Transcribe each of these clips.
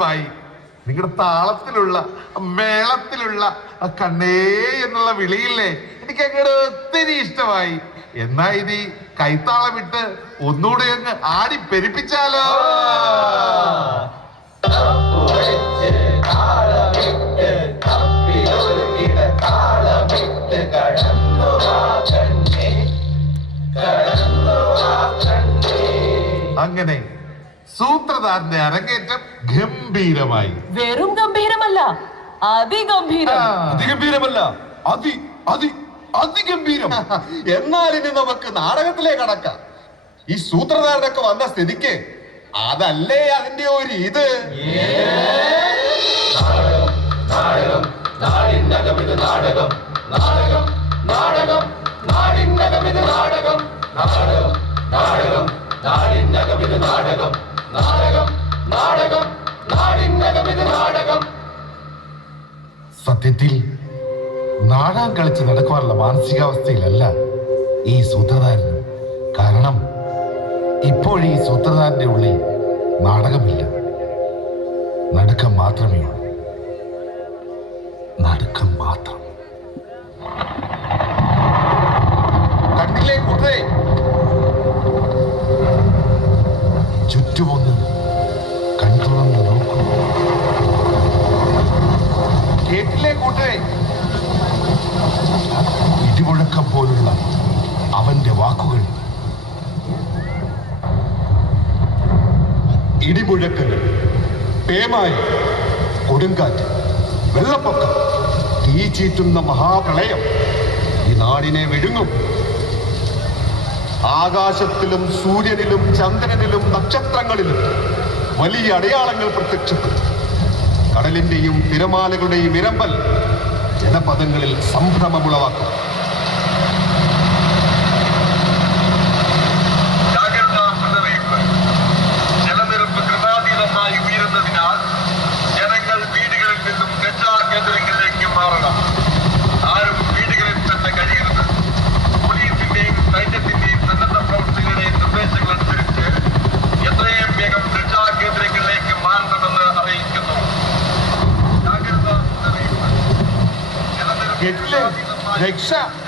മനോഹരമായി. നിങ്ങളുടെ താളത്തിലുള്ള മേളത്തിലുള്ള കണ്ണേ എന്നുള്ള വിളിയില്ലേ, എനിക്ക് അങ്ങോട്ട് ഒത്തിരി ഇഷ്ടമായി. എന്നാ ഇനി കൈത്താളമിട്ട് ഒന്നുകൂടെ അങ്ങ് ആടി പെരുപ്പിച്ചാലോ? അങ്ങനെ സൂത്രധാരന്റെ അരങ്ങേറ്റം ഗംഭീരമായി. വെറും ഗംഭീരമല്ല, അതിഗംഭീരം. അതിഗംഭീരമല്ല, അതിഗംഭീരം. എന്നാൽ ഇനി നമുക്ക് നാടകത്തിലേക്ക് കടക്കാം. ഈ സൂത്രധാരനൊക്കെ വന്ന സ്ഥിതിക്ക് അതല്ലേ അതിന്റെ ഒരു ഇത്. നാടകം നാടിനകമിത് നാടകം, നാടകം നാടകം നാടിനകമിത് നാടകം, നാടകം നാടകം നാടിനകമിത് നാടകം, നാടകം നാടകം നാടിനകമിത് നാടകം. സത്യത്തിൽ നാടകം കളിച്ച് നടക്കുവാനുള്ള മാനസികാവസ്ഥയിലല്ല ഈ സൂത്രധാരൻ. കാരണം ഇപ്പോഴീ സൂത്രധാരന്റെ ഉള്ളിൽ നാടകമില്ല, നടുക്കം മാത്രമേ ഉള്ളൂ. നടുക്കം മാത്രം. കണ്ടില്ലേ കൂട്ടരെ, ചുറ്റുമൊന്ന് കൺതുറന്ന് നോക്കൂ. കേട്ടില്ലേ കൂട്ടരെ, ഇടിമുഴക്കം പോലുള്ള അവന്റെ വാക്കുകൾ. ഇടിമുഴക്കങ്ങൾ, പേമാരി, കൊടുങ്കാറ്റ്, വെള്ളപ്പൊക്കം, തീ ചീറ്റുന്ന മഹാപ്രളയം ഈ നാടിനെ വിഴുങ്ങും. ആകാശത്തിലും സൂര്യനിലും ചന്ദ്രനിലും നക്ഷത്രങ്ങളിലും വലിയ അടയാളങ്ങൾ പ്രത്യക്ഷപ്പെടും. കടലിന്റെയും തിരമാലകളുടെയും ഇരമ്പൽ ജനപദങ്ങളിൽ സംഭ്രമമുളവാക്കും. ജലനിരപ്പ് ക്രമാതീതമായി ഉയരുന്നതിനാൽ ജനങ്ങൾ വീടുകളിൽ നിന്നും രക്ഷാകേന്ദ്രങ്ങളിലേക്ക് മാറണം. ആരും വീടുകളിൽ തന്നെ കഴിയരുത്. പോലീസിന്റെയും സൈന്യത്തിന്റെയും സന്നദ്ധ പ്രവർത്തകരുടെയും നിർദ്ദേശങ്ങൾ അനുസരിച്ച് എത്രയും വേഗം രക്ഷാകേന്ദ്രങ്ങളിലേക്ക് മാറണമെന്ന് അറിയിക്കുന്നു.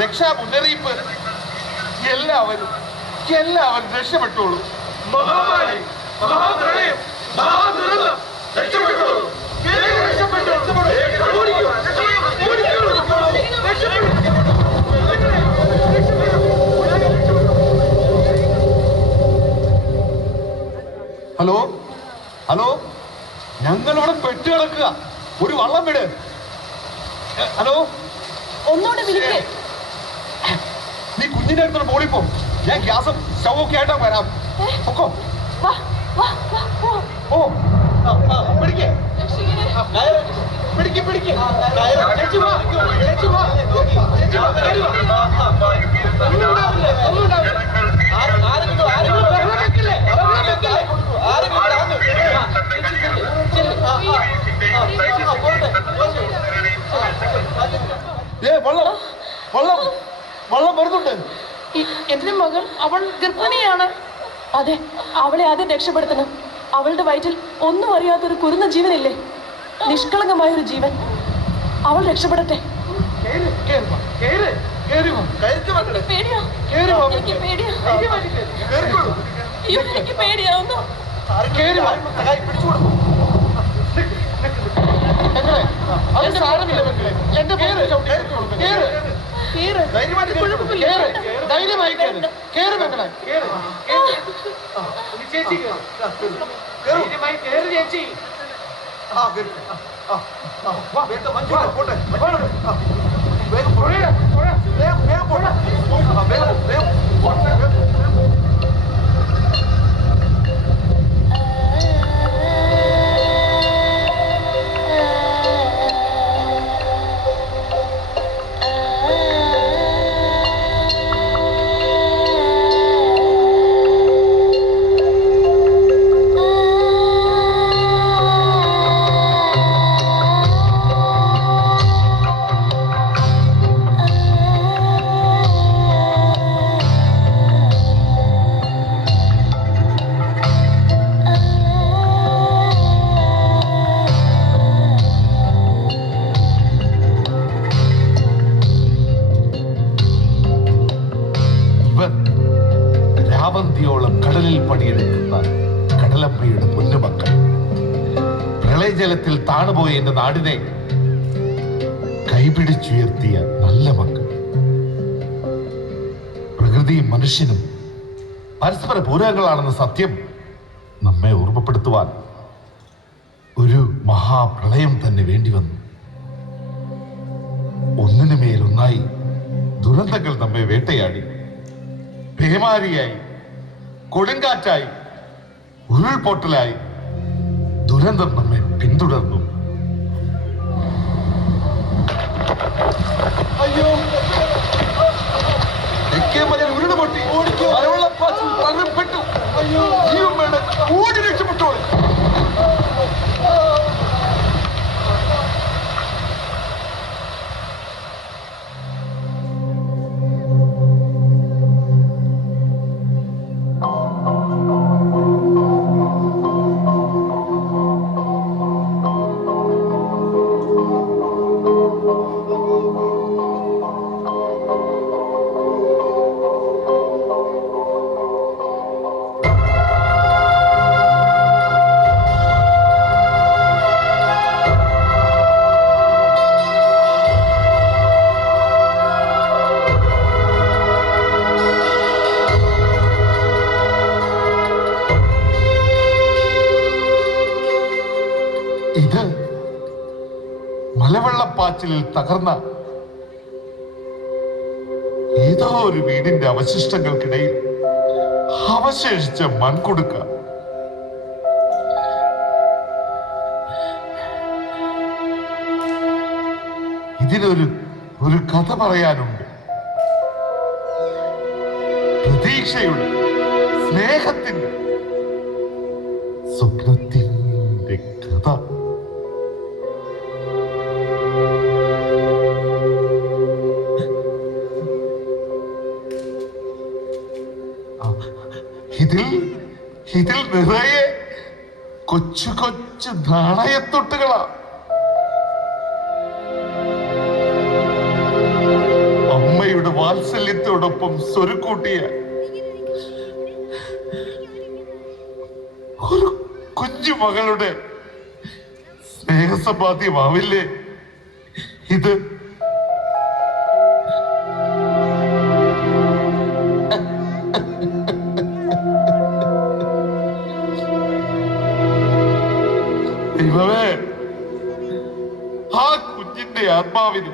രക്ഷാ മുന്നറിയിപ്പ്. എല്ലാവരും രക്ഷപ്പെട്ടോളൂ. മഹാമാരി, മഹാപ്രളയം, മഹാദുരന്തം, രക്ഷപ്പെട്ടോളൂ. ഹലോ ഹലോ, ഞങ്ങളിവിടെ പെട്ട് കിടക്കുക, ഒരു വള്ളം വിട്. ഹലോ, ഒന്നുകൂടെ വിളിക്കേ. നീ കുഞ്ഞിന്റെ അടുത്തോട് പോളിപ്പോ, ഞാൻ ഗ്യാസും സ്റ്റൗ ഒക്കെ ആയിട്ടാ വരാം. ഒക്കോ ഓ പിടിക്കേ, പിടിക്ക് പിടിക്ക്. വള്ളം വരുന്നുണ്ട്. എന്റെ മകൾ, അവൾ ഗർഭിണിയാണ്. അതെ, അവളെ ആദ്യം രക്ഷപ്പെടുത്തണം. അവളുടെ വയറ്റിൽ ഒന്നും അറിയാത്തൊരു കുരുന്ന ജീവനില്ലേ, നിഷ്കളങ്കമായൊരു ജീവൻ. അവൾ രക്ഷപ്പെടട്ടെ. പേടിയാവുന്നു. കാമന്തിയോളം കടലിൽ പണിയെടുക്കുന്ന കടലമ്മയുടെ പൊന്നുമക്കൾ, പ്രളയജലത്തിൽ താണുപോയ എന്റെ നാടിനെ കൈപിടിച്ചുയർത്തിയ നല്ല മക്കൾ. പ്രകൃതിയും മനുഷ്യനും പരസ്പര പൂരകങ്ങളാണെന്ന സത്യം നമ്മെ ഓർമ്മപ്പെടുത്തുവാൻ ഒരു മഹാപ്രളയം തന്നെ വേണ്ടി വന്നു. ഒന്നിനുമേലൊന്നായി ദുരന്തങ്ങൾ നമ്മെ വേട്ടയാടി. പേമാരിയായി, കൊടുങ്കാറ്റായി, ഉരുൾപൊട്ടലായി ദുരന്തം നമ്മെ പിന്തുടർന്നു. അയ്യോ, തെക്കേ മലയിൽ ഉരുള് പൊട്ടി, മലവെള്ളപ്പാച്ചിൽ തകർപ്പെട്ടു. അയ്യോ, ജീവൻ വേണം, ഓടി രക്ഷപ്പെട്ടോളൂ. ഇത് മലവെള്ളപ്പാച്ചിലിൽ തകർന്ന ഏതോ ഒരു വീടിന്റെ അവശിഷ്ടങ്ങൾക്കിടയിൽ അവശേഷിച്ച മൺകുടുക്ക. ഇതിനൊരു കഥ പറയാനുണ്ട്. പ്രതീക്ഷയുടെ, സ്നേഹത്തിന്റെ, സ്വപ്നത്തിന്റെ കഥ. ഇതിൽ നിറയെ കൊച്ചു കൊച്ചു നാണയത്തൊട്ടുകളാ. അമ്മയുടെ വാത്സല്യത്തോടൊപ്പം സ്വരുക്കൂട്ടിയ ഒരു കുഞ്ഞു മകളുടെ സ്നേഹസമ്പാദ്യമാവില്ലേ ഇത്? ദൈവമേ, ആ കുഞ്ഞിന്റെ ആത്മാവിന്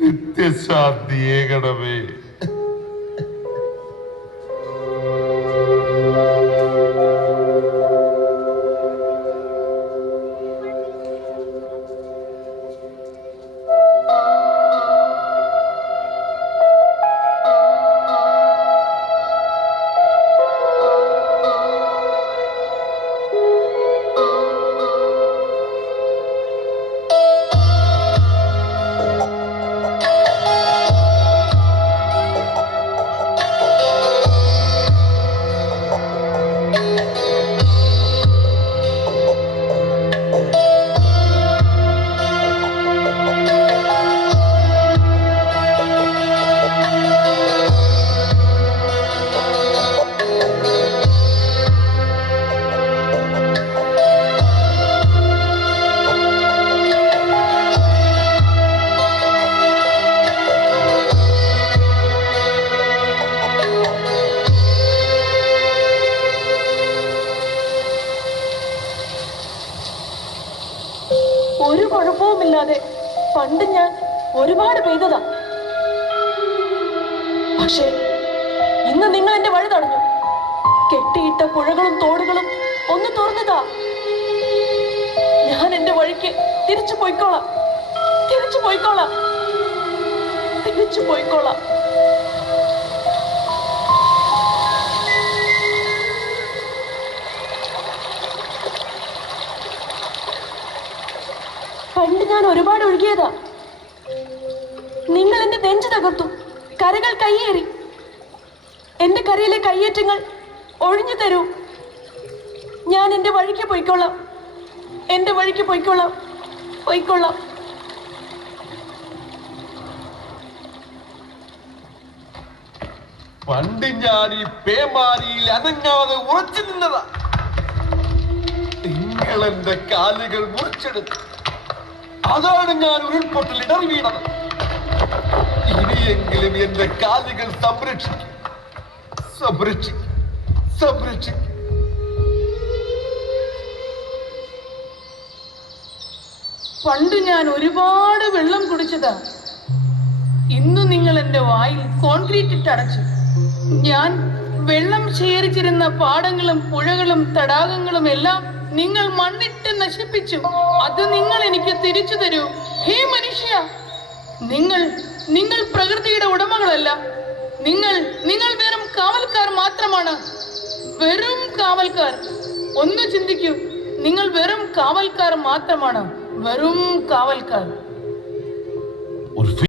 നിത്യശാന്തിയേകണമേ. ഒരു കുഴപ്പവുമില്ലാതെ പണ്ട് ഞാൻ ഒരുപാട് പെയ്തതാ. പക്ഷേ ഇന്ന് നിങ്ങൾ എന്റെ വഴി തടഞ്ഞു. കെട്ടിയിട്ട പുഴകളും തോടുകളും ഒന്ന് തുറന്നതാ. ഞാൻ എന്റെ വഴിക്ക് തിരിച്ചു പോയിക്കോളാം, തിരിച്ചു പോയിക്കോളാം, തിരിച്ചു പോയിക്കോളാം. പണ്ട് ഞാൻ ഒരുപാട് ഒഴുകിയതാ. നിങ്ങൾ എന്റെ നെഞ്ചു തകർത്തു, കരകൾ കയ്യേറി. എന്റെ കരയിലെ കയ്യേറ്റങ്ങൾ ഒഴിഞ്ഞു തരൂ. ഞാൻ എന്റെ വഴിക്ക് പോയിക്കൊള്ളാം, എന്റെ വഴിക്ക് പോയിക്കൊള്ളാം, പോയിക്കൊള്ളാം. പണ്ട് ഞാൻ ഈ പേമാരിയിൽ അനങ്ങാതെ ഉറച്ചു നിന്നതാ. നിങ്ങൾ എന്റെ കാലുകൾ മുറിച്ചെടുത്തു. അതാണ് ഞാൻ ഉരുൾപൊട്ടൽ ഇടറി വീണത്. ഇനിയെങ്കിലും എന്റെ കാലുകൾ സംരക്ഷിക്കും, സംരക്ഷിക്കും, സംരക്ഷിക്കും. പണ്ട് ഞാൻ ഒരുപാട് വെള്ളം കുടിച്ചതാ. ഇന്ന് നിങ്ങൾ എന്റെ വായിൽ കോൺക്രീറ്റ് ഇട്ടടച്ചു. ഞാൻ വെള്ളം ശേഖരിച്ചിരുന്ന പാടങ്ങളും പുഴകളും തടാകങ്ങളും എല്ലാം നിങ്ങൾ മണ്ണിട്ട് നശിപ്പിച്ചു. അത് നിങ്ങൾ എനിക്ക് തിരിച്ചു തരൂ. ഹേ മനുഷ്യ, നിങ്ങൾ പ്രകൃതിയുടെ ഉടമകളല്ല. നിങ്ങൾ വെറും കാവൽക്കാർ മാത്രമാണ്. വെറും കാവൽക്കാർ. ഒന്ന് ചിന്തിക്കൂ, നിങ്ങൾ വെറും കാവൽക്കാർ മാത്രമാണ്. വെറും കാവൽക്കാർ.